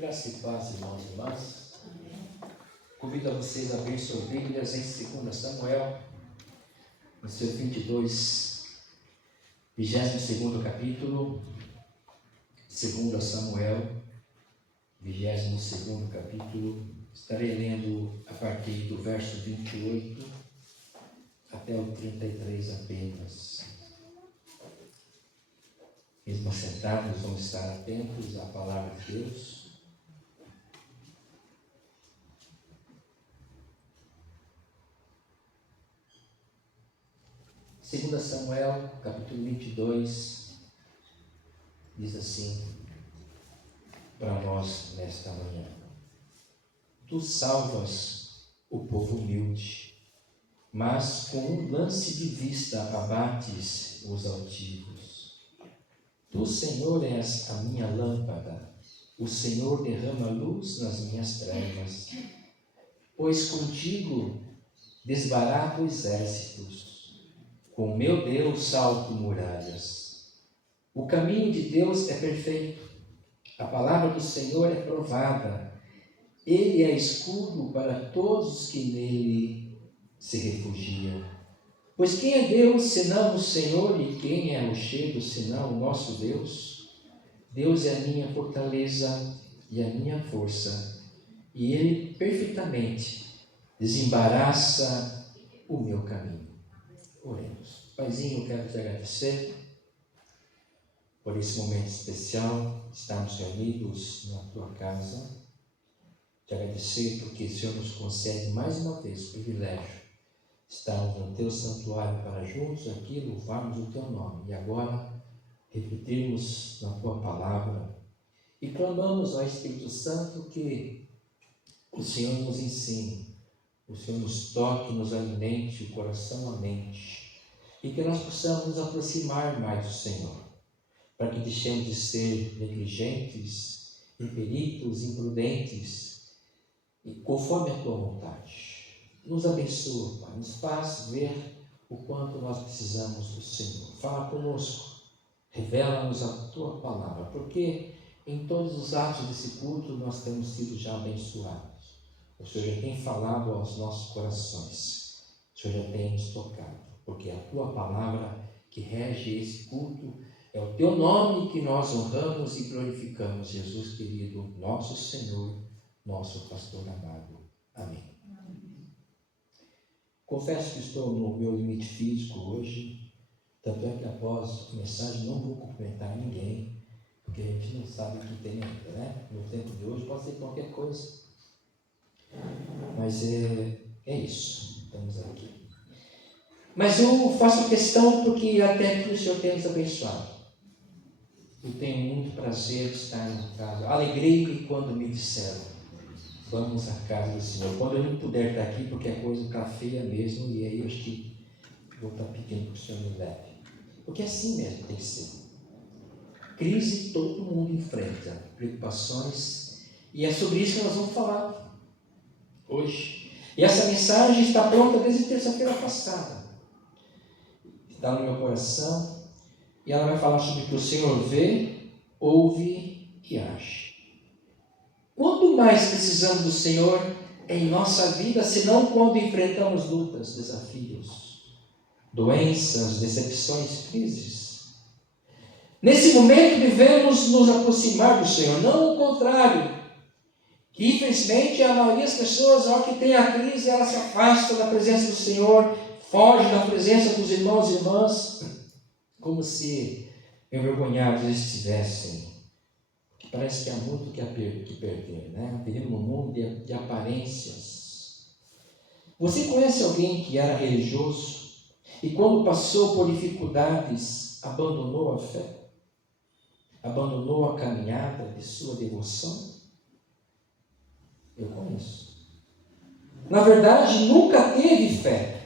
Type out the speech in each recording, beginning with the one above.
Graça e paz, irmãos e irmãs. Convido a vocês a abrir suas Bíblias em 2 Samuel, no seu 22º capítulo. 2 Samuel, 22º capítulo. Estarei lendo a partir do verso 28 até o 33 apenas. Mesmo assentados, vamos estar atentos à palavra de Deus. 2 Samuel, capítulo 22, diz assim para nós nesta manhã: Tu salvas o povo humilde, mas com um lance de vista abates os altivos. Tu, Senhor, és a minha lâmpada, o Senhor derrama luz nas minhas trevas, pois contigo desbarato exércitos. Com meu Deus salto muralhas. O caminho de Deus é perfeito. A palavra do Senhor é provada. Ele é escudo para todos os que nele se refugiam. Pois quem é Deus senão o Senhor, e quem é rochedo senão o nosso Deus? Deus é a minha fortaleza e a minha força, e Ele perfeitamente desembaraça o meu caminho. Oremos. Paizinho, eu quero te agradecer por esse momento especial, estarmos reunidos na tua casa. Te agradecer porque o Senhor nos concede mais uma vez o privilégio de estarmos no teu santuário para juntos aqui louvarmos o teu nome. E agora refletirmos na tua palavra e clamamos ao Espírito Santo que o Senhor nos ensine, o Senhor nos toque, nos alimente o coração, a mente, e que nós possamos nos aproximar mais do Senhor, para que deixemos de ser negligentes, imperitos, imprudentes, e conforme a tua vontade. Nos abençoa, Pai, nos faz ver o quanto nós precisamos do Senhor. Fala conosco, revela-nos a tua palavra, porque em todos os atos desse culto nós temos sido já abençoados. O Senhor já tem falado aos nossos corações, o Senhor já tem nos tocado, porque é a tua palavra que rege esse culto, é o teu nome que nós honramos e glorificamos, Jesus querido, nosso Senhor, nosso pastor amado. Amém. Confesso que estou no meu limite físico hoje, tanto é que após a mensagem não vou cumprimentar ninguém, porque a gente não sabe o que tem ainda, né? No tempo de hoje pode ser qualquer coisa, mas é isso, estamos aqui. Mas eu faço questão porque até que o Senhor tem nos abençoado. Eu tenho muito prazer de estar na casa. Alegrei-me quando me disseram: vamos à casa do Senhor. Quando eu não puder estar aqui, porque a coisa está feia mesmo, e aí eu acho que vou estar pedindo para o Senhor me leve. Porque assim mesmo tem que ser. Crise todo mundo enfrenta, preocupações, e é sobre isso que nós vamos falar hoje. E essa mensagem está pronta desde terça-feira passada. Está no meu coração, e ela vai falar sobre o que o Senhor vê, ouve e age. Quanto mais precisamos do Senhor em nossa vida, senão quando enfrentamos lutas, desafios, doenças, decepções, crises. Nesse momento devemos nos aproximar do Senhor, não o contrário. Que infelizmente a maioria das pessoas, ao que tem a crise, ela se afasta da presença do Senhor, foge da presença dos irmãos e irmãs, como se envergonhados estivessem. Parece que há muito que perder, né? Vivemos num mundo de aparências. Você conhece alguém que era religioso e quando passou por dificuldades, abandonou a fé? Abandonou a caminhada de sua devoção? Eu conheço. Na verdade, nunca teve fé.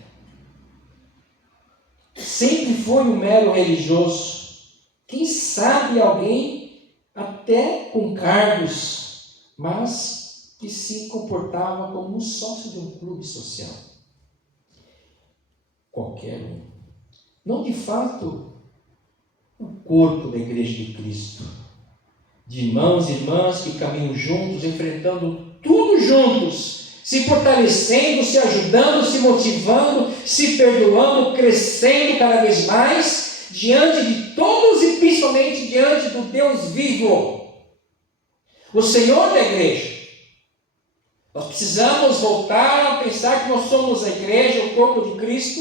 Sempre foi um mero religioso. Quem sabe alguém até com cargos, mas que se comportava como um sócio de um clube social. Qualquer um. Não de fato o corpo da Igreja de Cristo, de irmãos e irmãs que caminham juntos, enfrentando tudo juntos, se fortalecendo, se ajudando, se motivando, se perdoando, crescendo cada vez mais, diante de todos e principalmente diante do Deus vivo, o Senhor da igreja. Nós precisamos voltar a pensar que nós somos a igreja, o corpo de Cristo,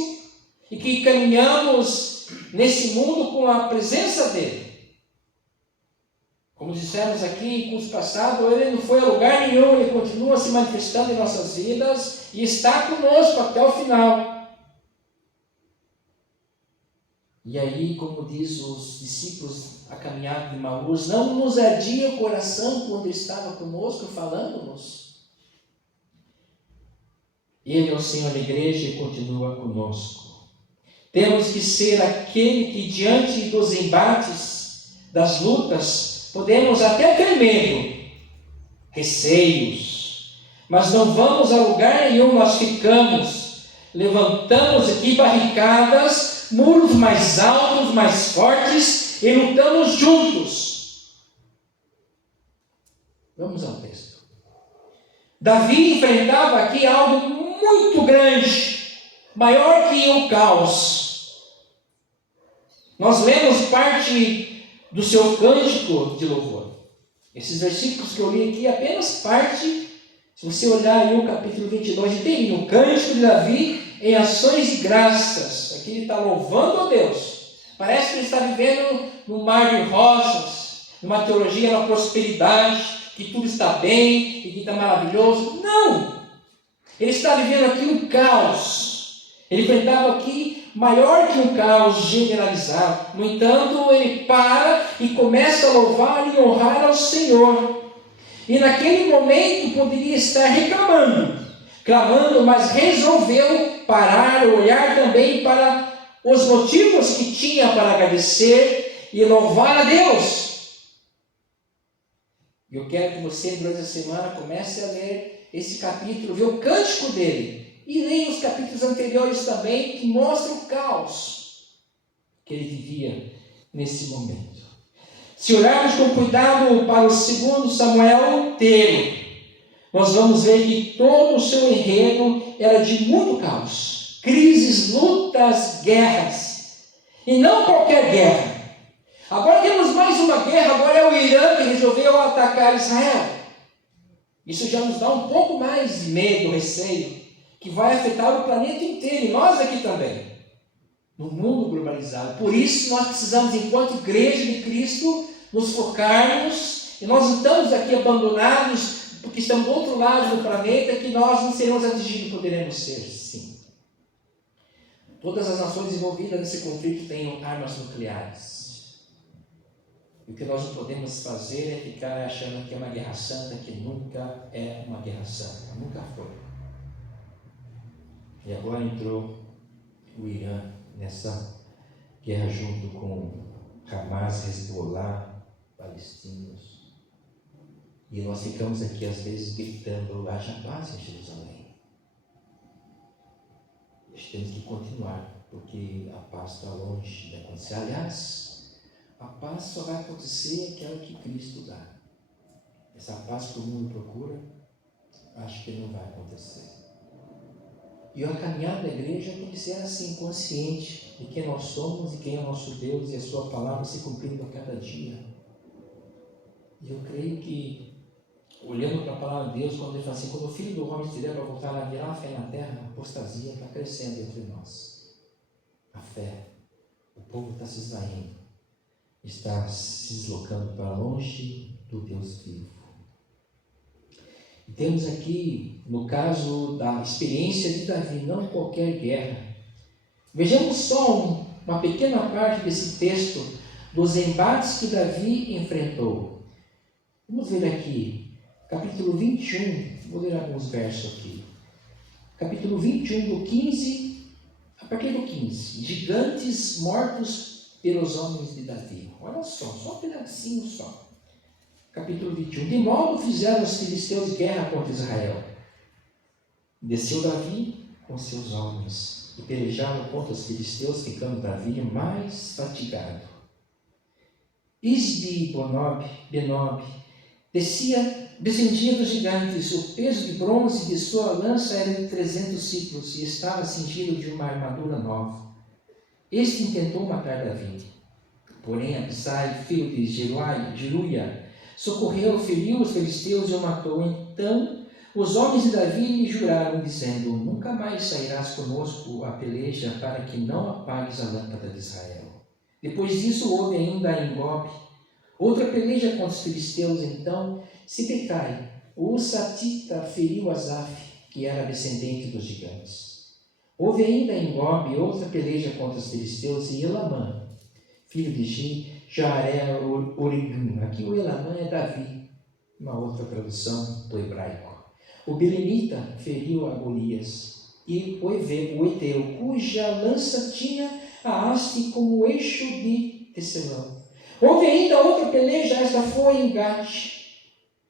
e que caminhamos nesse mundo com a presença dele. Como dissemos aqui em curso passado, ele não foi a lugar nenhum, ele continua se manifestando em nossas vidas e está conosco até o final. E aí, como diz os discípulos a caminhada de Emaús, não nos ardia o coração quando estava conosco falando-nos. Ele é o Senhor da igreja e continua conosco. Temos que ser aquele que diante dos embates, das lutas, podemos até ter medo, receios, mas não vamos a lugar nenhum, nós ficamos, levantamos aqui barricadas, muros mais altos, mais fortes, e lutamos juntos. Vamos ao texto. Davi enfrentava aqui algo muito grande, maior que o caos. Nós lemos parte do seu cântico de louvor. Esses versículos que eu li aqui, apenas parte, se você olhar aí o capítulo 22, tem o cântico de Davi em ações de graças. Aqui ele está louvando a Deus. Parece que ele está vivendo num mar de rosas, numa teologia da prosperidade, que tudo está bem e que está maravilhoso. Não! Ele está vivendo aqui um caos. Ele enfrentava aqui maior que um caos generalizado. No entanto, ele para e começa a louvar e honrar ao Senhor. E naquele momento poderia estar reclamando, clamando, mas resolveu parar, olhar também para os motivos que tinha para agradecer e louvar a Deus. Eu quero que você, durante a semana, comece a ler esse capítulo, ver o cântico dele. E leia os capítulos anteriores também, que mostram o caos que ele vivia nesse momento. Se olharmos com cuidado para o 2 Samuel inteiro, nós vamos ver que todo o seu enredo era de muito caos. Crises, lutas, guerras. E não qualquer guerra. Agora temos mais uma guerra, agora é o Irã que resolveu atacar Israel. Isso já nos dá um pouco mais de medo, receio, que vai afetar o planeta inteiro, e nós aqui também, no mundo globalizado. Por isso nós precisamos, enquanto igreja de Cristo, nos focarmos, e nós não estamos aqui abandonados, porque estamos do outro lado do planeta, que nós não seremos atingidos, poderemos ser, sim. Todas as nações envolvidas nesse conflito têm armas nucleares. E o que nós não podemos fazer é ficar achando que é uma guerra santa, que nunca é uma guerra santa, nunca foi. E agora entrou o Irã nessa guerra junto com Hamas, Hezbollah, palestinos. E nós ficamos aqui às vezes gritando, haja paz em Jerusalém. Nós temos que continuar, porque a paz está longe de acontecer. Aliás, a paz só vai acontecer aquela que Cristo dá. Essa paz que o mundo procura, acho que não vai acontecer. E a caminhada da igreja tem que ser assim, consciente de quem nós somos e quem é o nosso Deus e a sua palavra se cumprindo a cada dia. E eu creio que, olhando para a palavra de Deus, quando ele fala assim, quando o Filho do Homem estiver para voltar a virar a fé na terra, a apostasia está crescendo entre nós. A fé. O povo está se esvaindo. Está se deslocando para longe do Deus vivo. E temos aqui, no caso da experiência de Davi, não qualquer guerra. Vejamos só uma pequena parte desse texto, dos embates que Davi enfrentou. Vamos ver aqui, capítulo 21, vou ler alguns versos aqui. Capítulo 21, do 15, a partir do 15. Gigantes mortos pelos homens de Davi. Olha só um pedacinho só. Capítulo 21. De modo fizeram os filisteus guerra contra Israel. Desceu Davi com seus homens e pelejaram contra os filisteus, ficando Davi mais fatigado. Benob, descendia dos gigantes. O peso de bronze de sua lança era de 300 ciclos e estava cingido de uma armadura nova. Este intentou matar Davi. Porém, Abisai, filho de Zeruia, socorreu, feriu os filisteus e o matou. Então, os homens de Davi lhe juraram, dizendo: nunca mais sairás conosco a peleja, para que não apagues a lâmpada de Israel. Depois disso, houve ainda em Gob outra peleja contra os filisteus. Então, Sibecai, o Husatita, feriu Asaf, que era descendente dos gigantes. Houve ainda em Gob outra peleja contra os filisteus, e Elamã, filho de Jaare-Oregim. Aqui o Elamã é Davi, uma outra tradução do hebraico. O Belemita feriu a Golias, e o Eteu, cuja lança tinha a haste como eixo de tecelão. Houve ainda outra peleja, esta foi em Gate,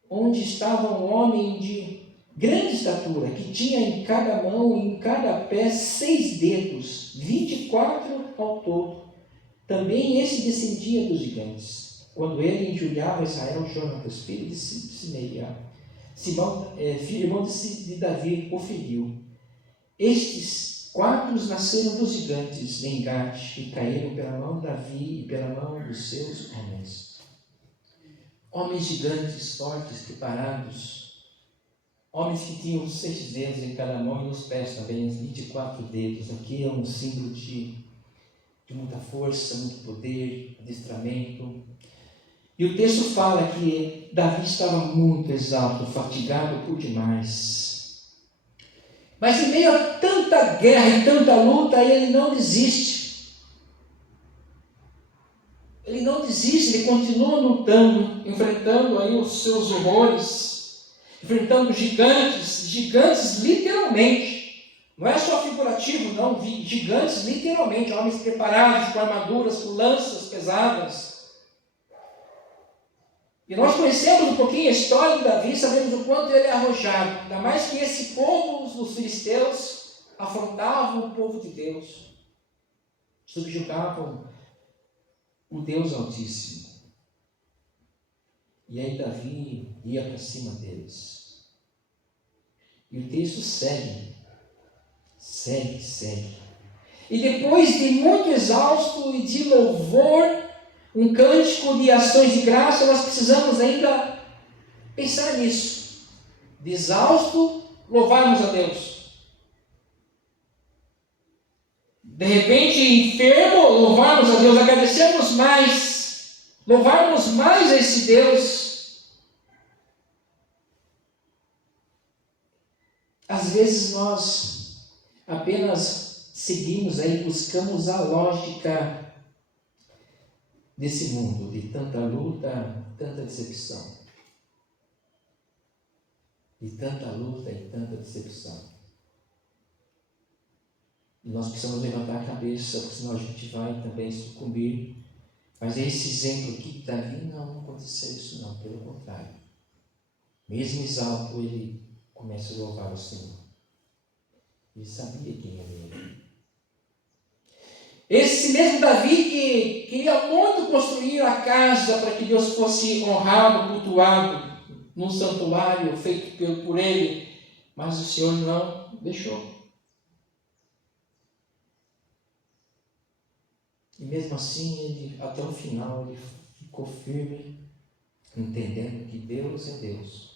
onde estava um homem de grande estatura, que tinha em cada mão e em cada pé 6 dedos, 24 ao todo. Também esse descendia dos gigantes. Quando ele injuriava Israel, Jonatas, filho de Simeia, irmão de Davi, o feriu. Estes 4 nasceram dos gigantes em Gate e caíram pela mão de Davi e pela mão dos seus homens. Homens gigantes, fortes, preparados. Homens que tinham 6 dedos em cada mão e nos pés também, 24 dedos. Aqui é um símbolo de muita força, muito poder, adestramento. E o texto fala que Davi estava muito exausto, fatigado por demais. Mas em meio a tanta guerra e tanta luta, ele não desiste. Ele não desiste, ele continua lutando, enfrentando aí os seus horrores, enfrentando gigantes literalmente. Não é só figurativo, não, gigantes literalmente, homens preparados com armaduras, com lanças pesadas. E nós conhecemos um pouquinho a história de Davi, sabemos o quanto ele é arrojado, ainda mais que esse povo, os filisteus, afrontavam o povo de Deus, subjugavam o Deus Altíssimo. E aí Davi ia para cima deles. E o texto segue. E depois de muito exausto e de louvor, um cântico de ações de graça, nós precisamos ainda pensar nisso. De exausto, louvarmos a Deus. De repente, enfermo, louvarmos a Deus, agradecermos mais, louvarmos mais a esse Deus. Às vezes nós apenas seguimos aí, buscamos a lógica desse mundo, de tanta luta, tanta decepção. De tanta luta e tanta decepção. E nós precisamos levantar a cabeça, porque senão a gente vai também sucumbir. Mas esse exemplo aqui de Davi, não aconteceu isso não, pelo contrário. Mesmo exausto, ele começa a louvar o Senhor. Ele sabia quem era ele. Esse mesmo Davi que queria muito construir a casa para que Deus fosse honrado, cultuado, num santuário feito por ele, mas o Senhor não deixou. E mesmo assim, ele, até o final, ele ficou firme, entendendo que Deus é Deus.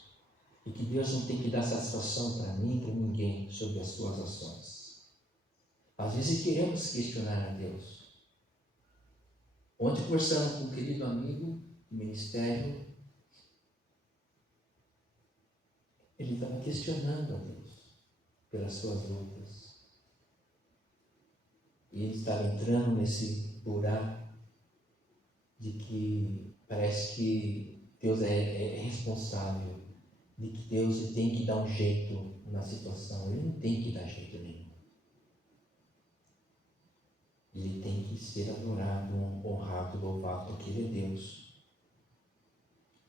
E que Deus não tem que dar satisfação para mim, para ninguém, sobre as suas ações. Às vezes queremos questionar a Deus. Ontem, conversando com um querido amigo do ministério, ele estava questionando a Deus pelas suas lutas. E ele estava entrando nesse buraco de que parece que Deus é responsável, de que Deus tem que dar um jeito na situação. Ele não tem que dar jeito nenhum. Ele tem que ser adorado, honrado, louvado, porque Ele é Deus.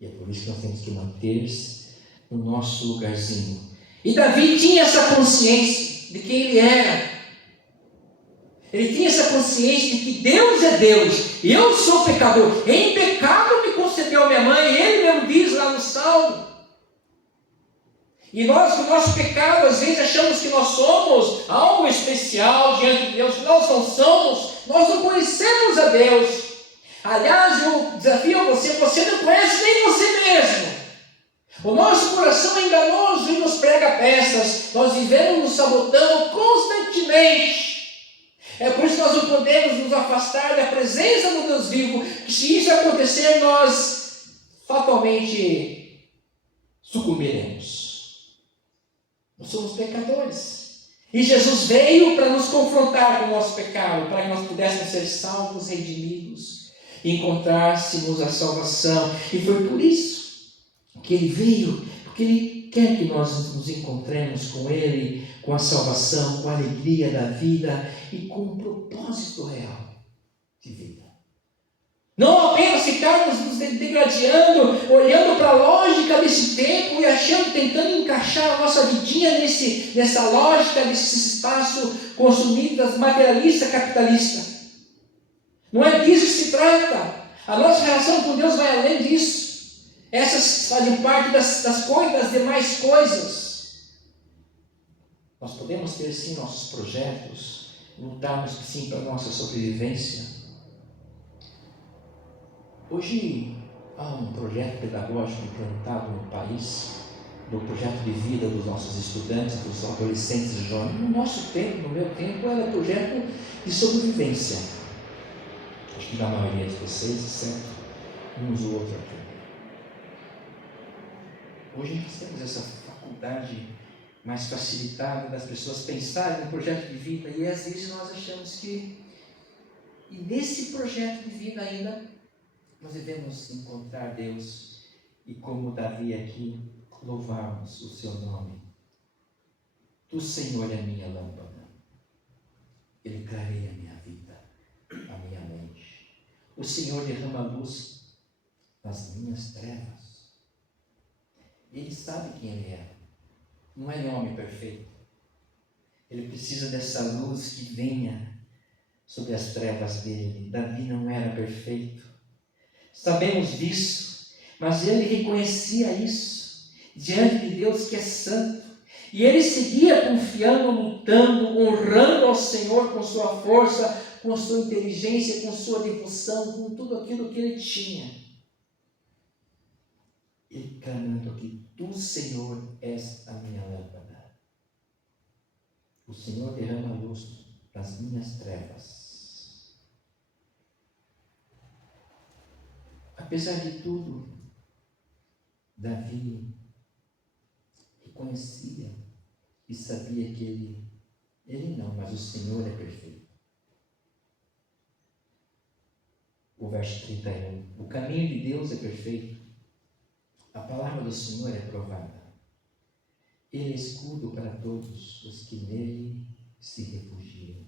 E é por isso que nós temos que manter-se no nosso lugarzinho. E Davi tinha essa consciência de quem ele era. Ele tinha essa consciência de que Deus é Deus, eu sou pecador, em pecado me concebeu minha mãe, ele mesmo diz lá no Salmo. E nós, com o nosso pecado, às vezes achamos que nós somos algo especial diante de Deus. Nós não somos, nós não conhecemos a Deus. Aliás, eu desafio a você, você não conhece nem você mesmo. O nosso coração é enganoso e nos prega peças. Nós vivemos nos sabotando constantemente. É por isso que nós não podemos nos afastar da presença do Deus vivo, que se isso acontecer, nós fatalmente sucumbiremos. Nós somos pecadores. E Jesus veio para nos confrontar com o nosso pecado, para que nós pudéssemos ser salvos, redimidos, e encontrássemos a salvação. E foi por isso que Ele veio, porque Ele quer que nós nos encontremos com Ele, com a salvação, com a alegria da vida e com um propósito real de vida. Não apenas ficarmos nos degradando, olhando para a lógica desse tempo e achando, tentando encaixar a nossa vidinha nessa lógica, nesse espaço consumido, materialista, capitalista. Não é disso que se trata. A nossa relação com Deus vai além disso. Essas fazem parte das coisas, das demais coisas. Nós podemos ter sim nossos projetos, lutarmos sim para a nossa sobrevivência. Hoje há um projeto pedagógico implantado no país, do projeto de vida dos nossos estudantes, dos adolescentes e jovens. No nosso tempo, no meu tempo, era projeto de sobrevivência. Acho que da maioria de vocês, certo? Uns ou outros aqui. Hoje nós temos essa faculdade mais facilitada das pessoas pensarem no projeto de vida, e às vezes nós achamos que, e nesse projeto de vida ainda, nós devemos encontrar Deus e, como Davi aqui, louvarmos o seu nome. Tu, Senhor, é a minha lâmpada. Ele clareia a minha vida, a minha mente. O Senhor derrama luz nas minhas trevas. Ele sabe quem Ele é. Não é homem perfeito. Ele precisa dessa luz que venha sobre as trevas dele. Davi não era perfeito. Sabemos disso, mas ele reconhecia isso diante de Deus que é santo. E ele seguia confiando, lutando, honrando ao Senhor com sua força, com sua inteligência, com sua devoção, com tudo aquilo que ele tinha. Ele clamando aqui, tu, Senhor, és a minha lâmpada. O Senhor derrama a luz nas minhas trevas. Apesar de tudo, Davi reconhecia e sabia que ele não, mas o Senhor é perfeito. O verso 31, o caminho de Deus é perfeito, a palavra do Senhor é provada. Ele é escudo para todos os que nele se refugiam.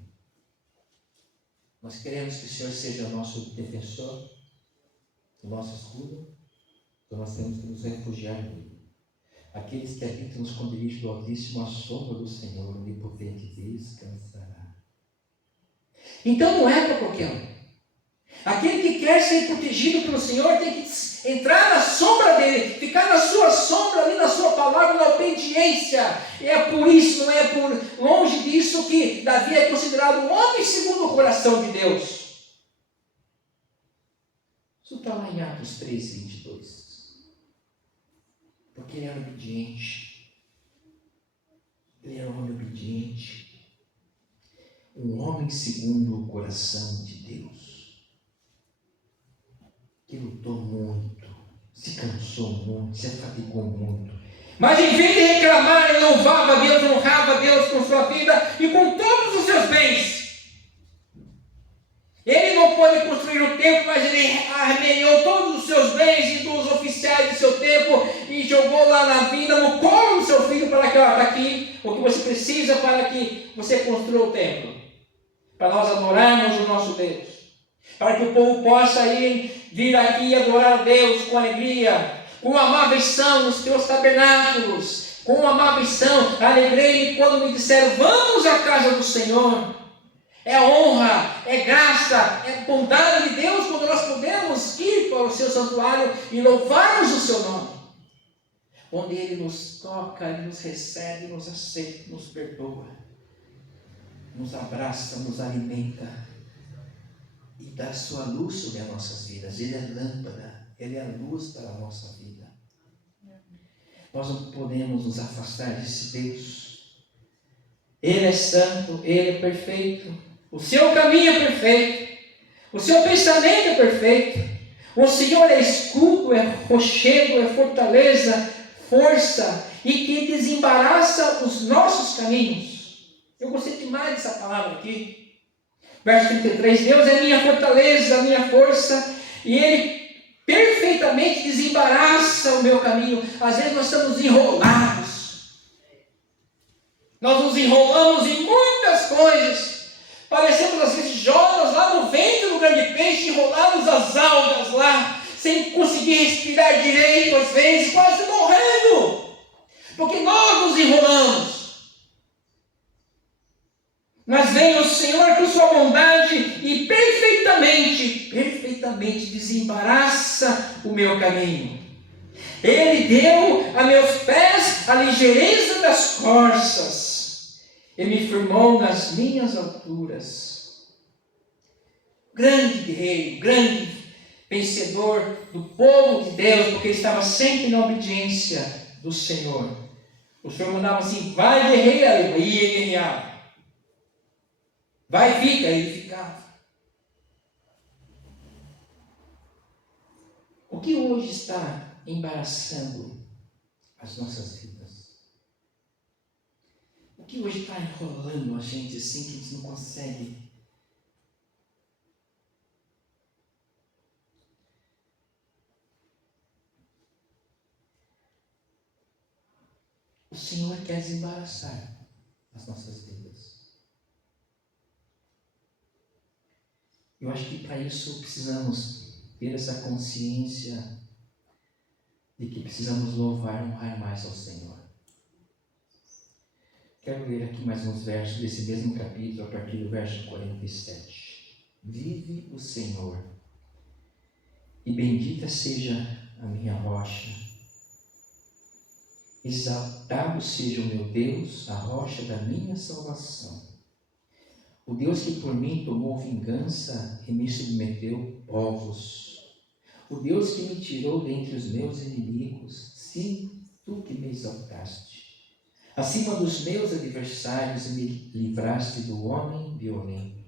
Nós queremos que o Senhor seja o nosso defensor, o nosso escudo, então nós temos que nos refugiar nele. Aqueles que habitam nos esconderijos do Altíssimo, a sombra do Senhor, onipotente descansará. Então não é para qualquer um. Aquele que quer ser protegido pelo Senhor tem que entrar na sombra dele, ficar na sua sombra, ali na sua palavra, na obediência. E é por isso, não é por longe disso, que Davi é considerado um homem segundo o coração de Deus. Isso está lá em Atos 3, 22. Porque ele era obediente. Ele era um homem obediente. Um homem segundo o coração de Deus. Que lutou muito, se cansou muito, se afadigou muito. Mas em vez de reclamar, ele louvava a Deus, honrava a Deus com sua vida e com todos os seus bens. Ele não pôde construir o templo, mas ele arrebentou todos os seus bens e dos oficiais do seu templo e jogou lá na vida, no colo do seu filho, para que, está aqui o que você precisa para que você construa o templo. Para nós adorarmos o nosso Deus. Para que o povo possa vir aqui e adorar a Deus com alegria, com uma afeição nos teus tabernáculos, com uma afeição. Alegrei-me quando me disseram, vamos à casa do Senhor. É honra, é graça, é bondade de Deus quando nós podemos ir para o seu santuário e louvarmos o seu nome. Onde Ele nos toca, Ele nos recebe, nos aceita, nos perdoa, nos abraça, nos alimenta e dá sua luz sobre as nossas vidas. Ele é lâmpada, Ele é a luz para a nossa vida. Nós não podemos nos afastar desse Deus. Ele é santo, Ele é perfeito. O seu caminho é perfeito. O seu pensamento é perfeito. O Senhor é escudo, é rochedo, é fortaleza, força e que desembaraça os nossos caminhos. Eu gostei demais dessa palavra aqui. Verso 33, Deus é minha fortaleza, a minha força, e Ele perfeitamente desembaraça o meu caminho. Às vezes nós estamos enrolados. Nós nos enrolamos em muitas coisas. Parecemos às vezes Jonas lá no ventre do grande peixe, enrolados as algas lá, sem conseguir respirar direito, às vezes, quase morrendo. Porque nós nos enrolamos. Mas vem o Senhor com sua bondade e perfeitamente desembaraça o meu caminho. Ele deu a meus pés a ligeireza das corças. Ele me firmou nas minhas alturas. Grande guerreiro, grande vencedor do povo de Deus, porque ele estava sempre na obediência do Senhor. O Senhor mandava assim, vai guerrear, e ia guerrear. Vai e fica, ele ficava. O que hoje está embaraçando as nossas vidas? O que hoje está enrolando a gente assim que a gente não consegue? O Senhor quer desembaraçar as nossas vidas. Eu acho que para isso precisamos ter essa consciência de que precisamos louvar e honrar mais ao Senhor. Quero ler aqui mais uns versos desse mesmo capítulo, a partir do verso 47. Vive o Senhor, e bendita seja a minha rocha. Exaltado seja o meu Deus, a rocha da minha salvação. O Deus que por mim tomou vingança e me submeteu povos. O Deus que me tirou dentre os meus inimigos, sim, tu que me exaltaste. Acima dos meus adversários me livraste do homem violento.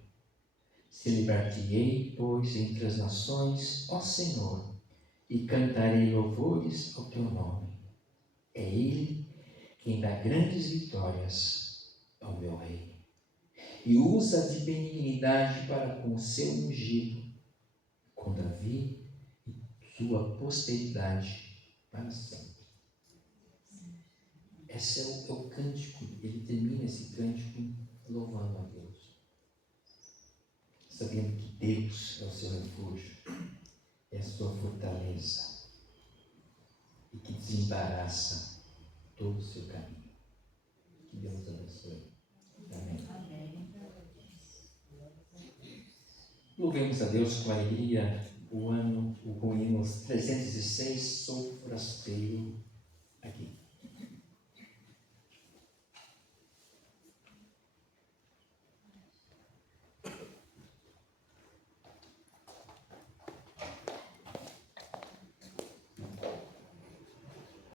Celebrar-te-ei, pois, entre as nações, ó Senhor, e cantarei louvores ao teu nome. É Ele quem dá grandes vitórias ao meu rei, e usa de benignidade para com o seu ungido, com Davi e sua posteridade para sempre. Esse é o cântico, ele termina esse cântico louvando a Deus, sabendo que Deus é o seu refúgio, é a sua fortaleza, e que desembaraça todo o seu caminho. Que Deus abençoe. Amém. Louvemos a Deus com alegria o hino 306, sou forasteiro aqui.